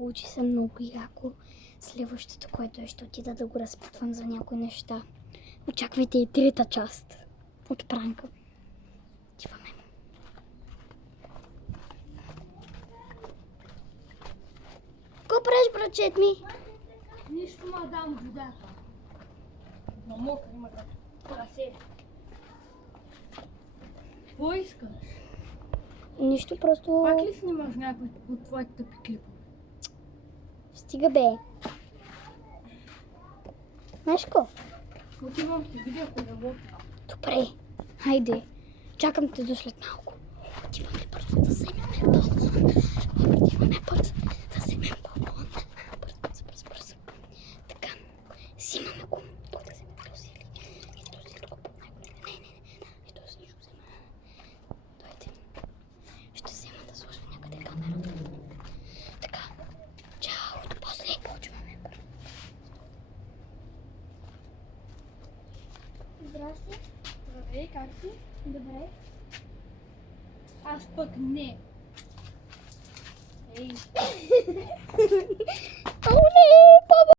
получи се много яко. Следващото, което ще отида да го разпитвам за някои неща. Очаквайте и трета част от пранка. Отиваме. Какво правиш, братчет ми? Нищо ма дам водата. Но мокра има да прасе. Какво искаш? Нищо, просто... Пак ли снимаш някой от твоите тъпи клипове? Стига бе. Знаеш какво? Отивам си видео, ако работя. Добре, хайде. Чакам те до след малко. Отиваме бързо да вземем балон. Отиваме бързо да вземем балон. Бързо. Така, взимаме го. Тук да вземем този или този друг по него. Не. И този ще взема. Дойде. Ще взема да сложим някъде камерата. Така, чао, до после. Почваме. Здрасти. Здравей, как си? Добре. Аз пък не. Ей.